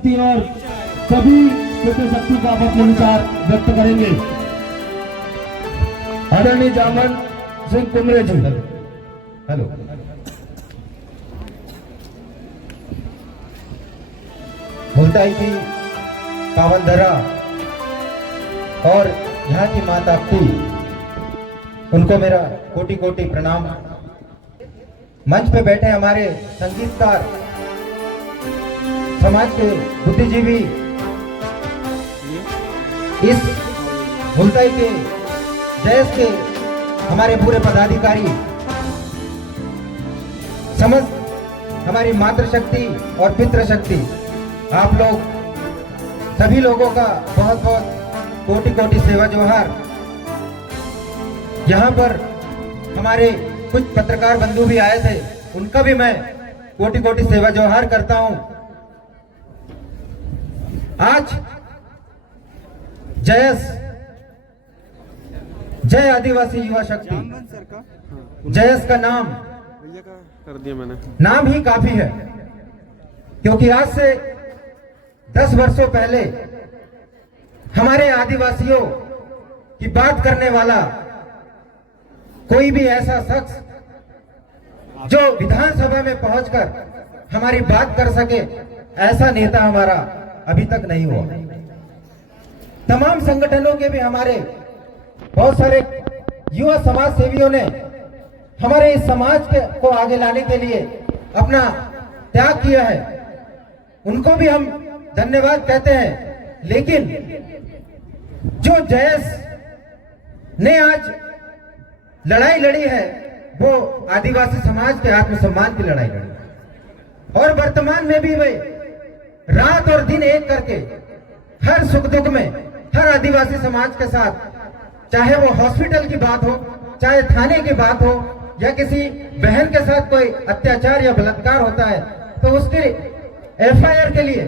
शक्ति और सभी पितृशक्ति का आप अपने विचार व्यक्त करेंगे। आदरणीय जामन सिंह कुमरे जी। हेलो। मुल्ताई की पावन धरा और यहाँ की माता ताप्ती, उनको मेरा कोटि कोटि प्रणाम। मंच पे बैठे हमारे संगीतकार, समाज के बुद्धिजीवी, इस मुल्ताई के जयस के हमारे पूरे पदाधिकारी, समस्त हमारी मातृशक्ति और पितृशक्ति, आप लोग सभी लोगों का बहुत बहुत कोटि कोटि सेवा जोहार। यहाँ पर हमारे कुछ पत्रकार बंधु भी आए थे, उनका भी मैं कोटि कोटि सेवा जोहार करता हूं। आज जयस, जय आदिवासी युवा शक्ति, जयस का नाम कर दिया मैंने, नाम ही काफी है, क्योंकि आज से 10 वर्षों पहले हमारे आदिवासियों की बात करने वाला कोई भी ऐसा शख्स जो विधानसभा में पहुंचकर हमारी बात कर सके, ऐसा नेता हमारा अभी तक नहीं हुआ। तमाम संगठनों के भी हमारे बहुत सारे युवा समाज सेवियों ने हमारे इस समाज को आगे लाने के लिए अपना त्याग किया है, उनको भी हम धन्यवाद कहते हैं। लेकिन जो जयस ने आज लड़ाई लड़ी है, वो आदिवासी समाज के आत्मसम्मान की लड़ाई लड़ी, और वर्तमान में भी वे रात और दिन एक करके हर सुख दुख में हर आदिवासी समाज के साथ, चाहे वो हॉस्पिटल की बात हो, चाहे थाने की बात हो, या किसी बहन के साथ कोई अत्याचार या बलात्कार होता है तो उसके एफआईआर के लिए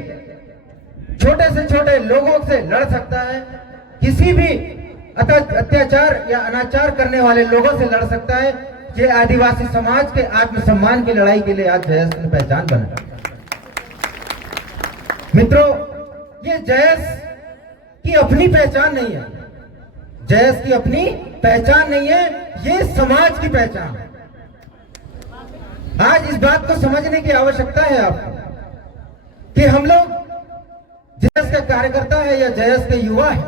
छोटे से छोटे लोगों से लड़ सकता है, किसी भी अत्याचार या अनाचार करने वाले लोगों से लड़ सकता है। ये आदिवासी समाज के आत्मसम्मान की लड़ाई के लिए आज जयस की पहचान बना। मित्रों, ये जयस की अपनी पहचान नहीं है, जयस की अपनी पहचान नहीं है, ये समाज की पहचान है। आज इस बात को समझने की आवश्यकता है आपको कि हम लोग जयस के कार्यकर्ता है या जयस के युवा है,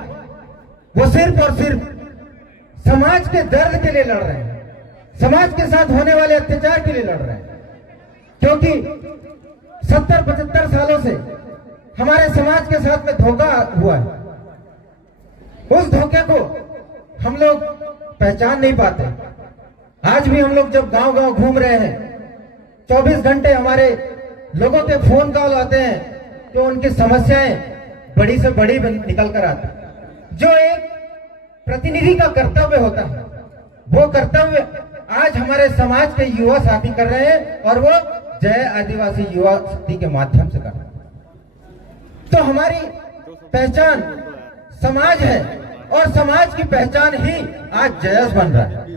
वो सिर्फ और सिर्फ समाज के दर्द के लिए लड़ रहे हैं, समाज के साथ होने वाले अत्याचार के लिए लड़ रहे हैं। क्योंकि 70-75 सालों से हमारे समाज के साथ में धोखा हुआ है, उस धोखे को हम लोग पहचान नहीं पाते। आज भी हम लोग जब गांव-गांव घूम रहे हैं, 24 घंटे हमारे लोगों के फोन कॉल आते हैं, तो उनकी समस्याएं बड़ी से बड़ी निकल कर आती है। जो एक प्रतिनिधि का कर्तव्य होता है, वो कर्तव्य आज हमारे समाज के युवा साथी कर रहे हैं, और वो जय आदिवासी युवा शक्ति के माध्यम से कर रहे हैं। तो हमारी पहचान समाज है, और समाज की पहचान ही आज जयस बन रहा है,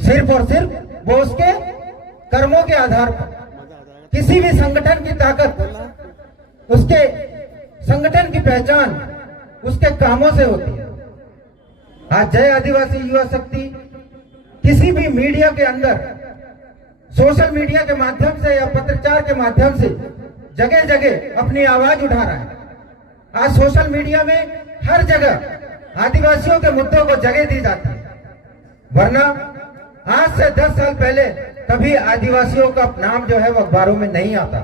सिर्फ और सिर्फ वो उसके कर्मों के आधार पर। किसी भी संगठन की ताकत, उसके संगठन की पहचान उसके कामों से होती है। आज जय आदिवासी युवा शक्ति किसी भी मीडिया के अंदर, सोशल मीडिया के माध्यम से या पत्रचार के माध्यम से जगह जगह अपनी आवाज उठा रहा है। आज सोशल मीडिया में हर जगह आदिवासियों के मुद्दों को जगह दी जाती है, वरना आज से 10 साल पहले कभी आदिवासियों का नाम जो है वो अखबारों में नहीं आता।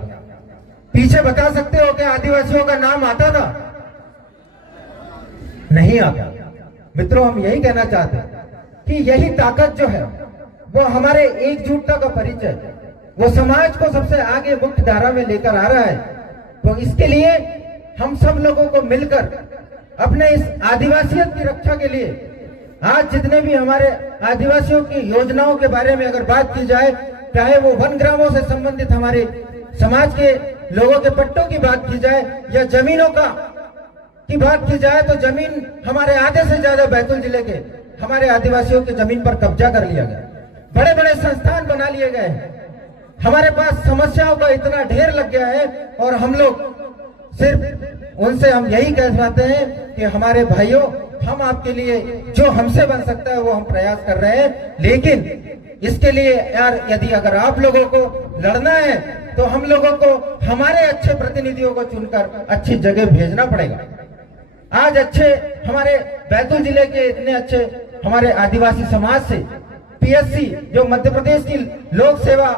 पीछे बता सकते हो कि आदिवासियों का नाम आता था? नहीं आता। मित्रों, हम यही कहना चाहते हैं कि यही ताकत जो है वो हमारे एकजुटता का परिचय, वो समाज को सबसे आगे मुख्य धारा में लेकर आ रहा है। तो इसके लिए हम सब लोगों को मिलकर अपने इस आदिवासियत की रक्षा के लिए आज जितने भी हमारे आदिवासियों की योजनाओं के बारे में अगर बात की जाए, चाहे वो वन ग्रामों से संबंधित हमारे समाज के लोगों के पट्टों की बात की जाए या जमीनों की बात की जाए, तो जमीन हमारे आधे से ज्यादा बैतूल जिले के हमारे आदिवासियों की जमीन पर कब्जा कर लिया गया, बड़े बड़े संस्थान बना लिए गए। हमारे पास समस्याओं का इतना ढेर लग गया है और हम लोग सिर्फ उनसे हम यही कह पाते हैं कि हमारे भाइयों, हम आपके लिए जो हमसे बन सकता है वो हम प्रयास कर रहे हैं, लेकिन इसके लिए यार यदि अगर आप लोगों को लड़ना है तो हम लोगों को हमारे अच्छे प्रतिनिधियों को चुनकर अच्छी जगह भेजना पड़ेगा। आज अच्छे हमारे बैतूल जिले के इतने अच्छे हमारे आदिवासी समाज से पीएससी जो मध्य प्रदेश की लोक सेवा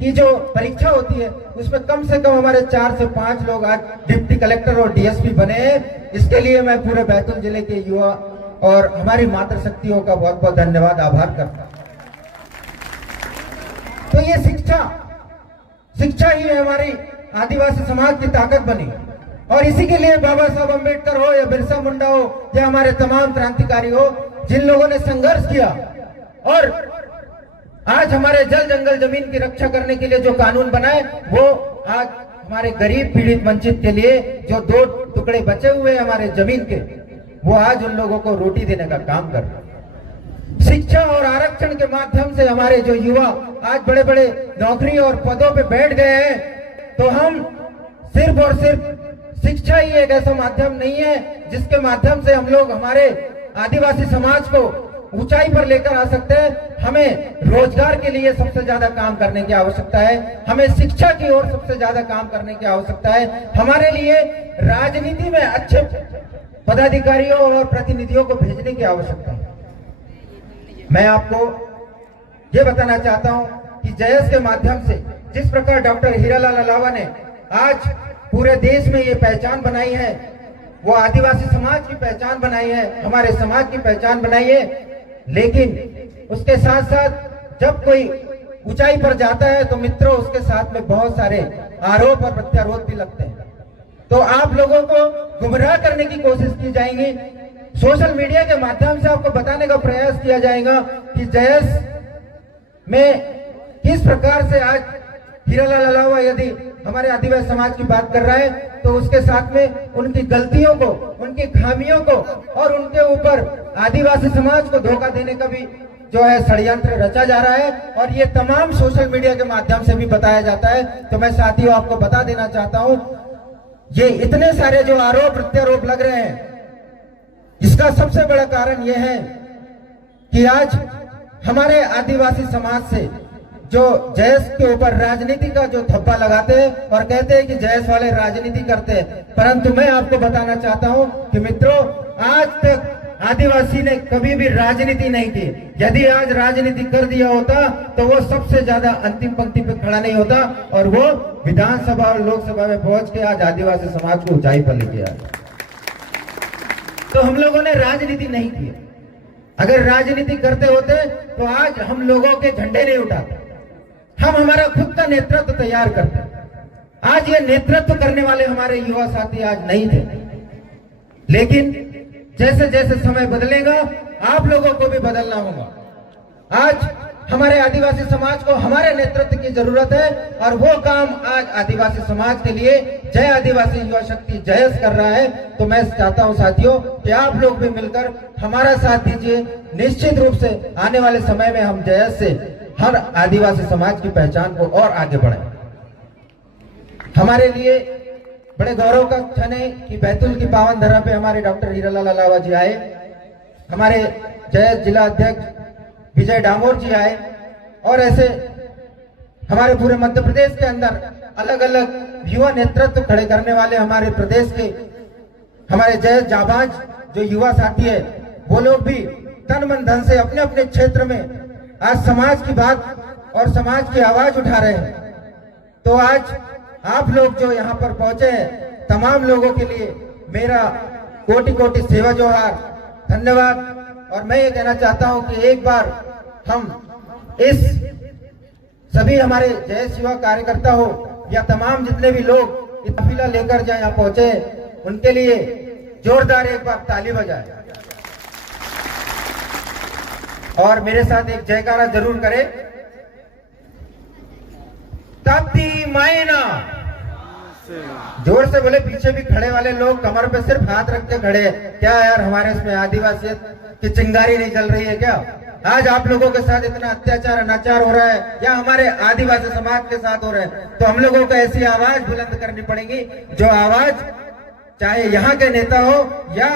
की जो परीक्षा होती है उसमें कम से कम हमारे 4 से 5 लोग आज डिप्टी कलेक्टर और डीएसपी बने हैं। इसके लिए मैं पूरे बैतूल जिले के युवा और हमारी मातृशक्तियों का बहुत बहुत धन्यवाद, आभार करता हूं। तो ये शिक्षा ही है हमारी आदिवासी समाज की ताकत बनी, और इसी के लिए बाबा साहब अम्बेडकर हो या बिरसा मुंडा हो या हमारे तमाम क्रांतिकारी हो, जिन लोगों ने संघर्ष किया और आज हमारे जल जंगल जमीन की रक्षा करने के लिए जो कानून बनाए, वो आज हमारे गरीब पीड़ित वंचित के लिए जो 2 टुकड़े बचे हुए हैं हमारे जमीन के, वो आज उन लोगों को रोटी देने का काम कर रहे हैं। शिक्षा और आरक्षण के माध्यम से हमारे जो युवा आज बड़े बड़े नौकरी और पदों पे बैठ गए हैं, तो हम सिर्फ और सिर्फ शिक्षा ही एक ऐसा माध्यम नहीं है जिसके माध्यम से हम लोग हमारे आदिवासी समाज को ऊंचाई पर लेकर आ सकते हैं। हमें रोजगार के लिए सबसे ज्यादा काम करने की आवश्यकता है, हमें शिक्षा की ओर सबसे ज्यादा काम करने की आवश्यकता है, हमारे लिए राजनीति में अच्छे पदाधिकारियों और प्रतिनिधियों को भेजने की आवश्यकता है। मैं आपको ये बताना चाहता हूं कि जयस के माध्यम से जिस प्रकार डॉक्टर हीरालाल अलावा ने आज पूरे देश में ये पहचान बनाई है, वो आदिवासी समाज की पहचान बनाई है, हमारे समाज की पहचान बनाई है, लेकिन उसके साथ साथ जब कोई ऊंचाई पर जाता है तो मित्रों उसके साथ में बहुत सारे आरोप और प्रत्यारोप भी लगते हैं। तो आप लोगों को गुमराह करने की कोशिश की जाएगी, सोशल मीडिया के माध्यम से आपको बताने का प्रयास किया जाएगा कि जयस में किस प्रकार से आज हीरालाल अलावा यदि हमारे आदिवासी समाज की बात कर रहा है तो उसके साथ में उनकी गलतियों को, उनकी खामियों को और उनके ऊपर आदिवासी समाज को धोखा देने का भी जो है षड्यंत्र रचा जा रहा है, और ये तमाम सोशल मीडिया के माध्यम से भी बताया जाता है। तो मैं साथियों आपको बता देना चाहता हूं, ये इतने सारे जो आरोप प्रत्यारोप लग रहे हैं, इसका सबसे बड़ा कारण यह है कि आज हमारे आदिवासी समाज से जो जयस के ऊपर राजनीति का जो थप्पा लगाते हैं और कहते हैं कि जयस वाले राजनीति करते हैं, परंतु मैं आपको बताना चाहता हूं कि मित्रों, आज तक आदिवासी ने कभी भी राजनीति नहीं की। यदि आज राजनीति कर दिया होता तो वो सबसे ज्यादा अंतिम पंक्ति पे खड़ा नहीं होता, और वो विधानसभा और लोकसभा में पहुंच के आज आदिवासी समाज को ऊंचाई पर लेके आया। तो हम लोगों ने राजनीति नहीं की। अगर राजनीति करते होते तो आज हम लोगों के झंडे नहीं उठाते, हम हमारा खुद का नेतृत्व तैयार करते। आज ये नेतृत्व करने वाले हमारे युवा साथी आज नहीं थे, लेकिन जैसे जैसे समय बदलेगा आप लोगों को भी बदलना होगा। आज हमारे आदिवासी समाज को हमारे नेतृत्व की जरूरत है, और वो काम आज आदिवासी समाज के लिए जय आदिवासी युवा शक्ति जयस कर रहा है। तो मैं चाहता हूं साथियों कि आप लोग भी मिलकर हमारा साथ दीजिए। निश्चित रूप से आने वाले समय में हम जयस से हर आदिवासी समाज की पहचान को और आगे बढ़ाएं। हमारे लिए बड़े गौरव का क्षण है कि बैतूल की पावन धरा पे हमारे डॉक्टर हीरालाल अलावा जी आए, हमारे जयस जिला अध्यक्ष विजय डामोर जी आए, और ऐसे हमारे पूरे मध्य प्रदेश के अंदर अलग अलग युवा नेतृत्व खड़े करने वाले हमारे प्रदेश के हमारे जयस जाबाज जो युवा साथी है, वो लोग भी तन मन धन से अपने अपने क्षेत्र में आज समाज की बात और समाज की आवाज उठा रहे हैं। तो आज आप लोग जो यहाँ पर पहुंचे हैं, तमाम लोगों के लिए मेरा कोटि कोटि सेवा जोहार, धन्यवाद। और मैं ये कहना चाहता हूं कि एक बार हम इस सभी हमारे जयस युवा कार्यकर्ता हो या तमाम जितने भी लोग इस काफिला लेकर जो यहाँ पहुंचे, उनके लिए जोरदार एक बार ताली बजाए और मेरे साथ एक जयकारा जरूर करें। ताप्ती मायना, जोर से बोले। पीछे भी खड़े वाले लोग कमर पे सिर्फ हाथ रख के खड़े हैं। क्या यार हमारे इसमें आदिवासियत की चिंगारी नहीं चल रही है क्या? आज आप लोगों के साथ इतना अत्याचार अनाचार हो रहा है या हमारे आदिवासी समाज के साथ हो रहा है, तो हम लोगों को ऐसी आवाज बुलंद करनी पड़ेगी जो आवाज चाहे यहाँ के नेता हो या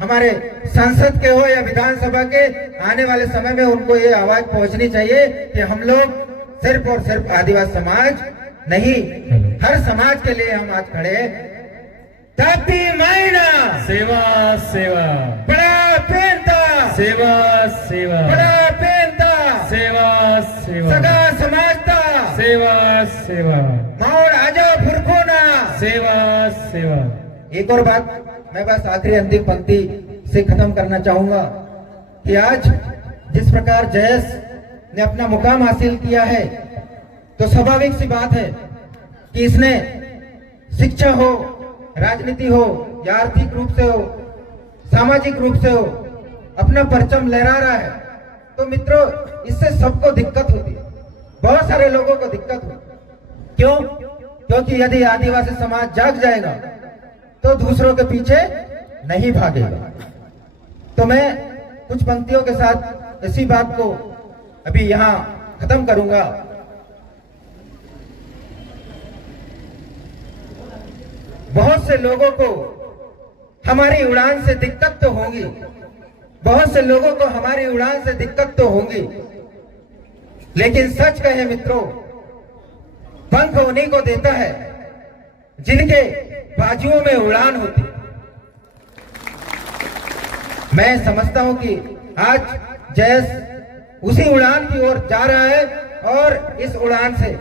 हमारे संसद के हो या विधानसभा के, आने वाले समय में उनको ये आवाज पहुंचनी चाहिए कि हम लोग सिर्फ और सिर्फ आदिवासी समाज नहीं, हर समाज के लिए हम आज खड़े हैं। जाति मायना सेवा सेवा बड़ा पेंता सेवा सेवा बड़ा पेंता सेवा सेवा सगा समाजता सेवा सेवा माहौल आजा फुरकोना सेवा सेवा। एक और बात मैं बस आखिरी अंतिम पंक्ति से खत्म करना चाहूंगा कि आज जिस प्रकार जयेश ने अपना मुकाम हासिल किया है, तो स्वाभाविक सी बात है कि इसने शिक्षा हो, राजनीति हो या आर्थिक रूप से हो, सामाजिक रूप से हो, अपना परचम लहरा रहा है। तो मित्रों, इससे सबको दिक्कत होती है, बहुत सारे लोगों को दिक्कत होती। क्यों? क्योंकि यदि आदिवासी समाज जाग जाएगा तो दूसरों के पीछे नहीं भागेगा। तो मैं कुछ पंक्तियों के साथ इसी बात को अभी यहां खत्म करूंगा। बहुत से लोगों को हमारी उड़ान से दिक्कत तो होगी, बहुत से लोगों को हमारी उड़ान से दिक्कत तो होगी, लेकिन सच कहे मित्रों, पंख उन्हीं को देता है जिनके बाजुओं में उड़ान होती। मैं समझता हूं कि आज जयेश उसी उड़ान की ओर जा रहा है और इस उड़ान से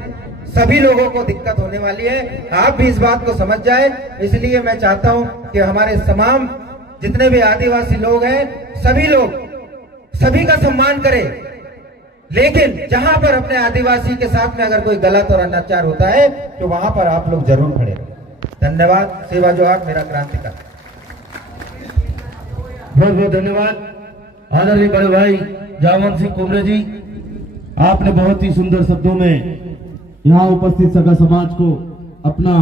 सभी लोगों को दिक्कत होने वाली है। आप भी इस बात को समझ जाए। इसलिए मैं चाहता हूं कि हमारे तमाम जितने भी आदिवासी लोग हैं, सभी लोग सभी का सम्मान करें, लेकिन जहां पर अपने आदिवासी के साथ में अगर कोई गलत और अनाचार होता है तो वहां पर आप लोग जरूर खड़े रहें। धन्यवाद। सेवा जोहार, मेरा क्रांतिकार। बहुत बहुत धन्यवाद आदरणीय बड़े भाई जामवंत सिंह कुमरे जी, आपने बहुत ही सुंदर शब्दों में यहाँ उपस्थित सगा समाज को अपना